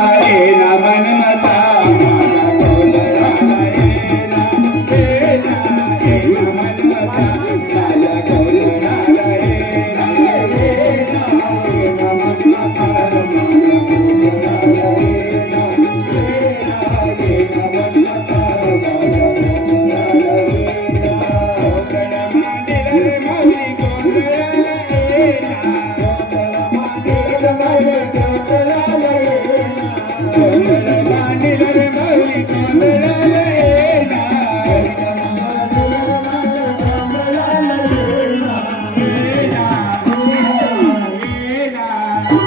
నమన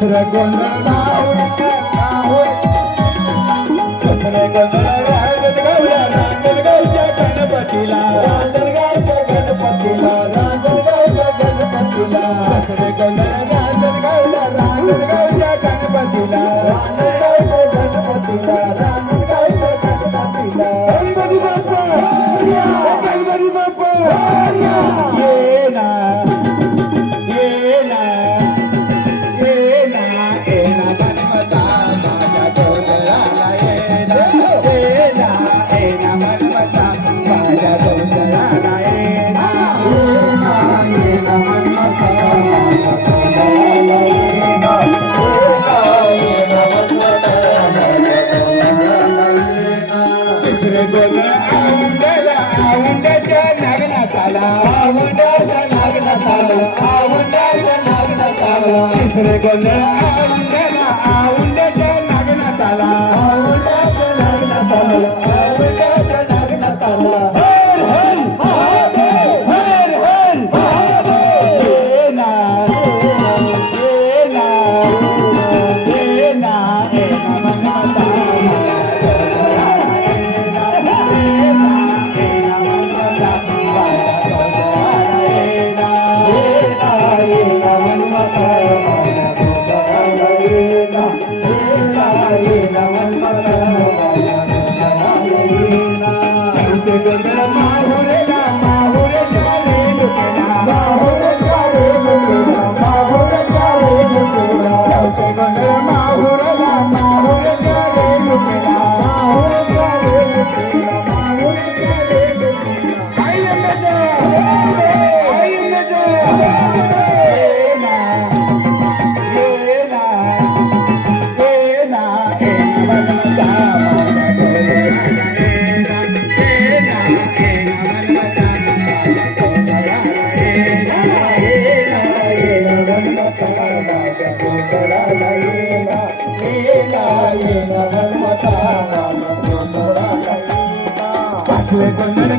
कसरे गोंधळ कसरे गोंधळ राजनगावला राजनगावच्या गणपतीला राजनगावच्या गणपतीला राजनगावच्या गणपतीला कसरे गोंधळ राजनगावला राजनगावच्या गणपतीला. गोंधळ औंड्याला औंड्याच्या नागनाथाला.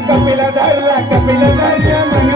కపిల దళ కపిల దళ మణి